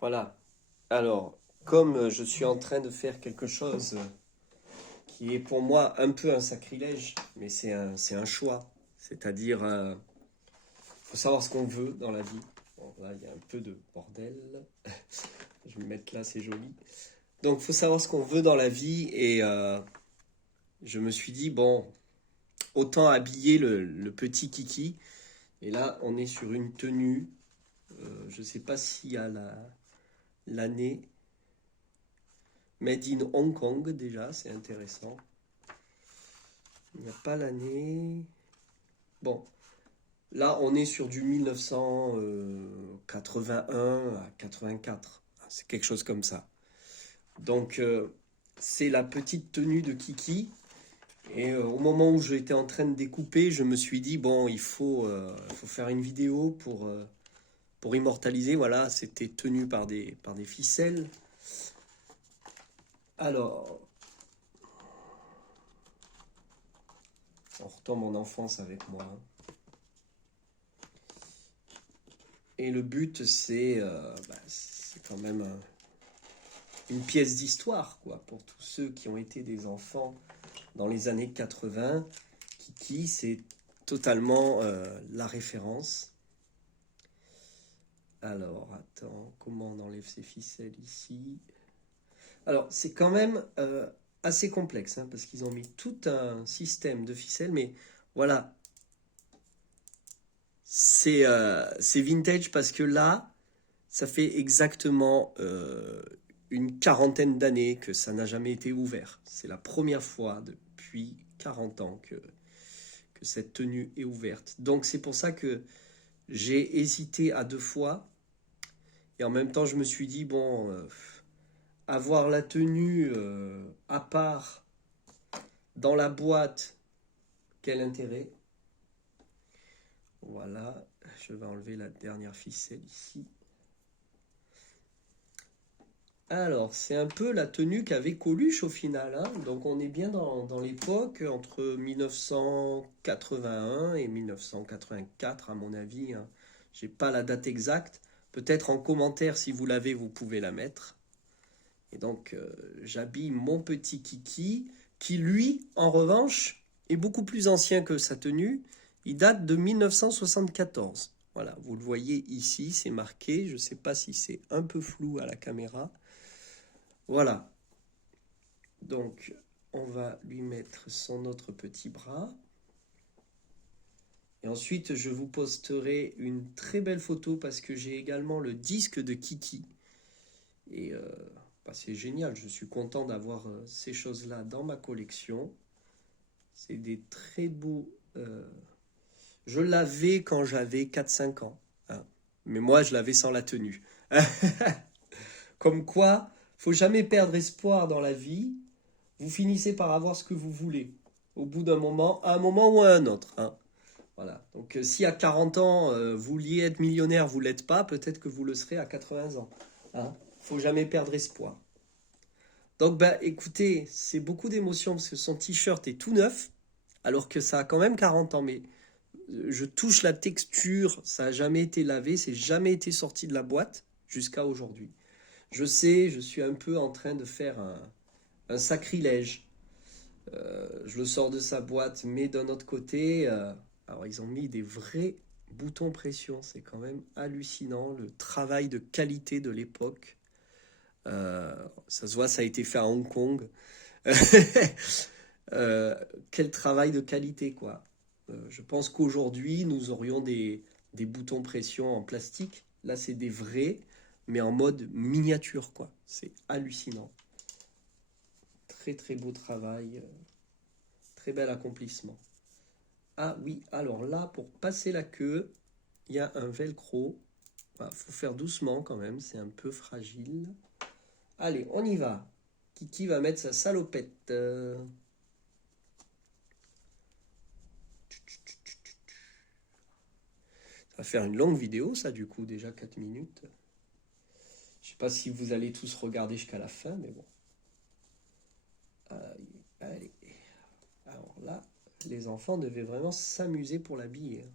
Voilà. Alors, comme je suis en train de faire quelque chose qui est pour moi un peu un sacrilège, mais c'est un choix. C'est-à-dire, faut savoir ce qu'on veut dans la vie. Bon, là, il y a un peu de bordel. Je vais me mettre là, c'est joli. Donc, faut savoir ce qu'on veut dans la vie et je me suis dit, bon, autant habiller le petit Kiki. Et là, on est sur une tenue. Je ne sais pas s'il y a l'année. Made in Hong Kong déjà, c'est intéressant. Il n'y a pas l'année. Bon, là on est sur du 1981 à 84. C'est quelque chose comme ça. Donc c'est la petite tenue de Kiki. Et au moment où j'étais en train de découper, je me suis dit, bon, il faut faire une vidéo pour immortaliser. Voilà, c'était tenu par des ficelles. Alors, on retombe en enfance avec moi. Et le but, c'est quand même une pièce d'histoire, quoi, pour tous ceux qui ont été des enfants dans les années 80. Kiki, c'est totalement la référence. Alors, attends, comment on enlève ces ficelles ici? Alors, c'est quand même assez complexe, hein, parce qu'ils ont mis tout un système de ficelles, mais voilà, c'est vintage parce que là, ça fait exactement une quarantaine d'années que ça n'a jamais été ouvert. C'est la première fois depuis 40 ans que cette tenue est ouverte. Donc c'est pour ça que j'ai hésité à deux fois. Et en même temps, je me suis dit, bon, avoir la tenue à part dans la boîte, quel intérêt? Voilà, je vais enlever la dernière ficelle ici. Alors, c'est un peu la tenue qu'avait Coluche au final, hein. Donc on est bien dans l'époque entre 1981 et 1984 à mon avis, hein. J'ai pas la date exacte. Peut-être en commentaire si vous l'avez, vous pouvez la mettre. Et donc j'habille mon petit Kiki qui lui, en revanche, est beaucoup plus ancien que sa tenue. Il date de 1974. Voilà, vous le voyez ici, c'est marqué. Je ne sais pas si c'est un peu flou à la caméra. Voilà, donc on va lui mettre son autre petit bras. Et ensuite, je vous posterai une très belle photo parce que j'ai également le disque de Kiki. Et c'est génial, je suis content d'avoir ces choses-là dans ma collection. C'est des très beaux... Je l'avais quand j'avais 4-5 ans, hein. Mais moi, je l'avais sans la tenue. Comme quoi, faut jamais perdre espoir dans la vie. Vous finissez par avoir ce que vous voulez. Au bout d'un moment, à un moment ou à un autre, hein. Voilà. Donc si à 40 ans, vous vouliez être millionnaire, vous ne l'êtes pas, peut-être que vous le serez à 80 ans, hein. Faut jamais perdre espoir. Donc bah écoutez, c'est beaucoup d'émotions parce que son t-shirt est tout neuf, alors que ça a quand même 40 ans. Mais je touche la texture, ça n'a jamais été lavé, c'est jamais été sorti de la boîte jusqu'à aujourd'hui. Je sais, je suis un peu en train de faire un sacrilège. Je le sors de sa boîte, mais d'un autre côté, alors ils ont mis des vrais boutons pression. C'est quand même hallucinant le travail de qualité de l'époque. Ça se voit, ça a été fait à Hong Kong. Euh, Quel travail de qualité, quoi. Je pense qu'aujourd'hui, nous aurions des boutons pression en plastique. Là, c'est des vrais, mais en mode miniature, quoi. C'est hallucinant. Très, très beau travail. Très bel accomplissement. Ah oui, alors là, pour passer la queue, il y a un velcro. Il faut faire doucement quand même, c'est un peu fragile. Allez, on y va. Kiki va mettre sa salopette. Ça va faire une longue vidéo, ça, du coup, déjà 4 minutes. Je sais pas si vous allez tous regarder jusqu'à la fin, mais bon. Allez. Alors là, les enfants devaient vraiment s'amuser pour l'habiller.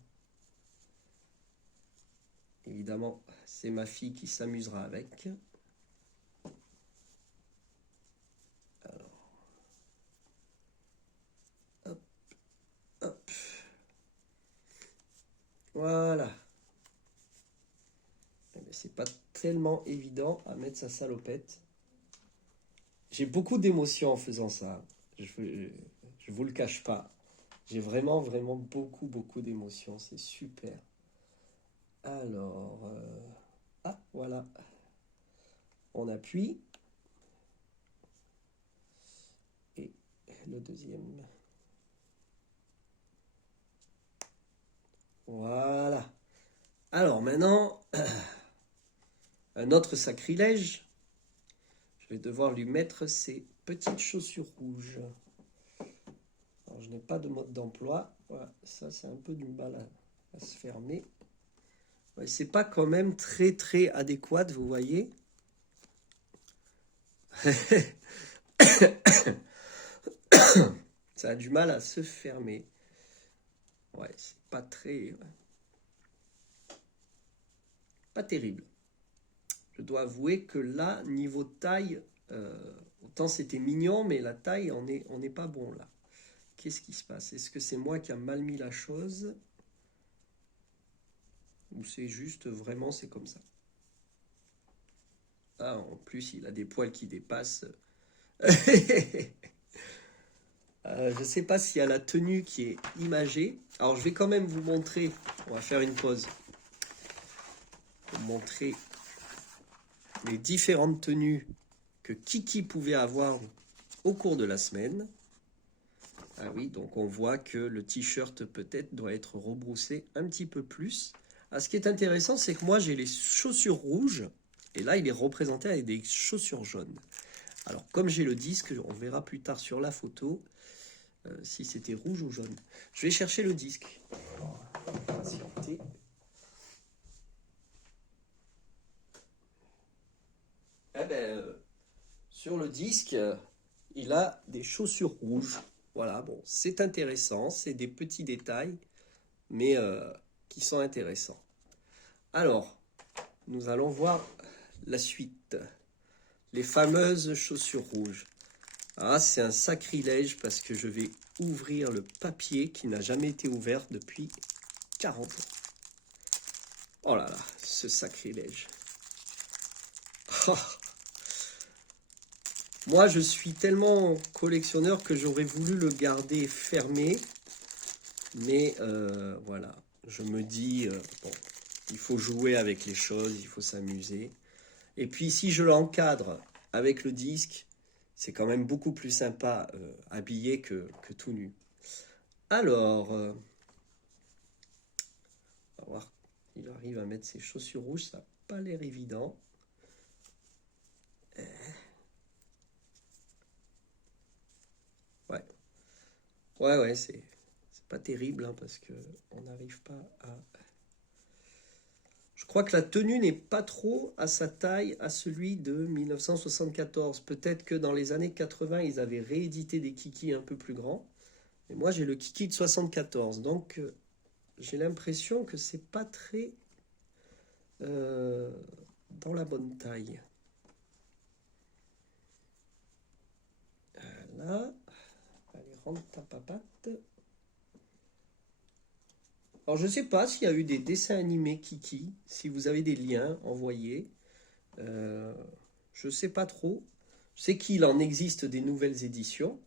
Évidemment, c'est ma fille qui s'amusera avec. Alors, hop, hop. Voilà. C'est pas tellement évident à mettre sa salopette. J'ai beaucoup d'émotions en faisant ça. Je vous le cache pas. J'ai vraiment, vraiment beaucoup, beaucoup d'émotions. C'est super. Alors, ah, voilà. On appuie. Et le deuxième. Voilà. Alors maintenant, un autre sacrilège. Je vais devoir lui mettre ses petites chaussures rouges. Alors, je n'ai pas de mode d'emploi. Voilà, ça c'est un peu du mal à se fermer. Ouais, c'est pas quand même très très adéquat, vous voyez. Ça a du mal à se fermer. Ouais, c'est pas très... Pas terrible. Je dois avouer que là, niveau taille, autant c'était mignon, mais la taille, on n'est pas bon là. Qu'est-ce qui se passe? Est-ce que c'est moi qui a mal mis la chose? Ou c'est juste vraiment, c'est comme ça? Ah, en plus, il a des poils qui dépassent. Je ne sais pas s'il y a la tenue qui est imagée. Alors, je vais quand même vous montrer. On va faire une pause. Pour montrer les différentes tenues que Kiki pouvait avoir au cours de la semaine. Ah oui, donc on voit que le t-shirt peut-être doit être rebroussé un petit peu plus. Ah, ce qui est intéressant, c'est que moi j'ai les chaussures rouges et là il est représenté avec des chaussures jaunes. Alors comme j'ai le disque, on verra plus tard sur la photo si c'était rouge ou jaune. Je vais chercher le disque. Patienter. Eh ben, sur le disque, il a des chaussures rouges. Voilà, bon, c'est intéressant, c'est des petits détails, mais qui sont intéressants. Alors, nous allons voir la suite. Les fameuses chaussures rouges. Ah, c'est un sacrilège parce que je vais ouvrir le papier qui n'a jamais été ouvert depuis 40 ans. Oh là là, ce sacrilège. Oh. Moi, je suis tellement collectionneur que j'aurais voulu le garder fermé. Mais voilà, je me dis, bon, il faut jouer avec les choses, il faut s'amuser. Et puis, si je l'encadre avec le disque, c'est quand même beaucoup plus sympa habillé que tout nu. Alors, on va voir, il arrive à mettre ses chaussures rouges, ça n'a pas l'air évident. Ouais, ouais, c'est pas terrible hein, parce que on n'arrive pas à... Je crois que la tenue n'est pas trop à sa taille à celui de 1974. Peut-être que dans les années 80, ils avaient réédité des kikis un peu plus grands. Mais moi, j'ai le kiki de 74. Donc, j'ai l'impression que c'est pas très dans la bonne taille. Là. Allez, rentre ta papate. Alors, je ne sais pas s'il y a eu des dessins animés Kiki. Si vous avez des liens, envoyez. Je ne sais pas trop. Je sais qu'il en existe des nouvelles éditions.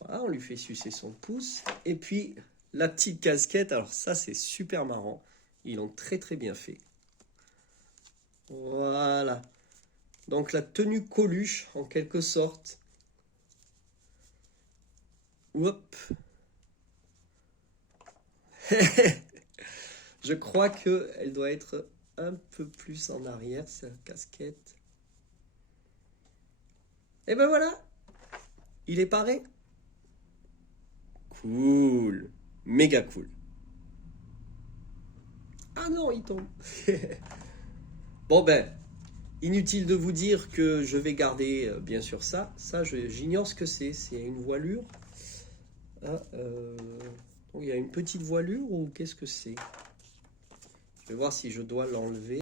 Voilà, on lui fait sucer son pouce. Et puis, la petite casquette. Alors ça, c'est super marrant. Ils l'ont très très bien fait. Voilà. Donc la tenue Coluche, en quelque sorte. Hop. Je crois qu'elle doit être un peu plus en arrière, cette casquette. Et ben voilà. Il est paré. Cool. Méga cool. Ah non, il tombe. Bon ben, inutile de vous dire que je vais garder bien sûr ça. Ça, j'ignore ce que c'est. C'est une voilure. Ah, il y a une petite voilure ou qu'est-ce que c'est? vais voir si je dois l'enlever.